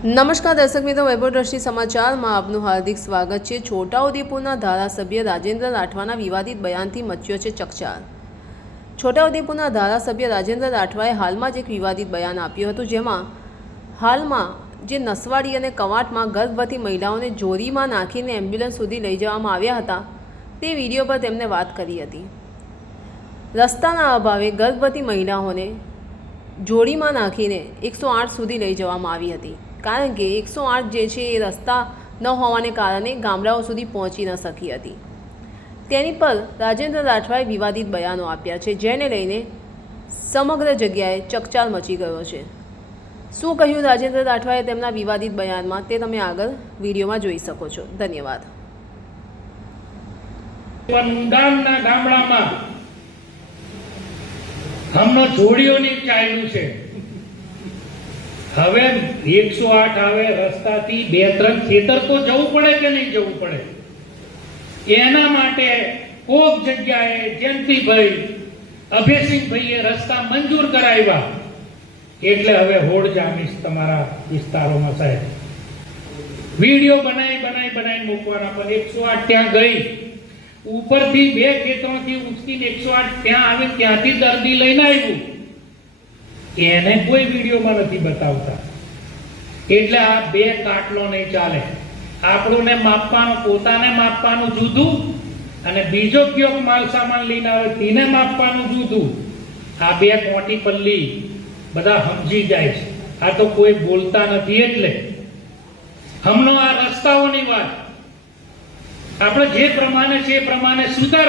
નમસ્કાર દર્શક મિત્રો, વૈભવ દ્રષ્ટિ સમાચારમાં આપનું હાર્દિક સ્વાગત છે। છોટાઉદેપુરના ધારાસભ્ય રાજેન્દ્ર રાઠવાના વિવાદિત બયાનથી મચ્યો છે ચકચાર। છોટાઉદેપુરના ધારાસભ્ય રાજેન્દ્ર રાઠવાએ હાલમાં જ એક વિવાદિત બયાન આપ્યું હતું, જેમાં હાલમાં જે નસવાડી અને કવાંટમાં ગર્ભવતી મહિલાઓને જોરીમાં નાખીને એમ્બ્યુલન્સ સુધી લઈ જવામાં આવ્યા હતા તે વિડીયો પર તેમણે વાત કરી હતી। રસ્તાના અભાવે ગર્ભવતી મહિલાઓને જોડીમાં નાખીને 108 સુધી લઈ જવામાં આવી હતી, કારણ કે 108 જે છે એ રસ્તા ન હોવાને કારણે ગામડાઓ સુધી પહોંચી ન શકી હતી। તેની પર રાજેન્દ્ર રાઠવાએ વિવાદિત બયાનો આપ્યા છે, જેને લઈને સમગ્ર જગ્યાએ ચકચાર મચી ગયો છે। શું કહ્યું રાજેન્દ્ર રાઠવાએ તેમના વિવાદિત બયાનમાં તે તમે આગળ વિડીયોમાં જોઈ શકો છો। ધન્યવાદ। हमनो जोड़ियोनी चाल्યું છે। હવે 108 આવે રસ્તાથી 2-3 ખેતર તો જવું પડે કે નહીં જવું પડે? એના માટે કોક જગ્યાએ જયંતિભાઈ અભયસિંહભાઈએ રસ્તા મંજૂર કરાવ્યા, એટલે હવે હોડ જામીશ તમારા વિસ્તારોમાં સાહેબ। વિડિયો બનાવી મૂકવાના, પણ 108 ત્યાં ગઈ, ઉપરથી 2 ખેતરોથી ઉચકીને 108 ત્યાં આવે, ત્યાંથી દર્દી લઈને આવ્યું, એને કોઈ વિડીયોમાં નથી બતાવતા। એટલે આ 2 કાટલો નહીં ચાલે। આપણને માપવાનું, પોતાને માપવાનું જુદું, અને બીજો કયો માલ સામાન લઈને આવે તેને માપવાનું જુદું। આ 2 કોટી પલ્લી બધા સમજી જાય છે, આ તો કોઈ બોલતા નથી। એટલે હમણાં આ રસ્તાઓની વાત આપણે જે પ્રમાણે છે એ પ્રમાણે સુધાર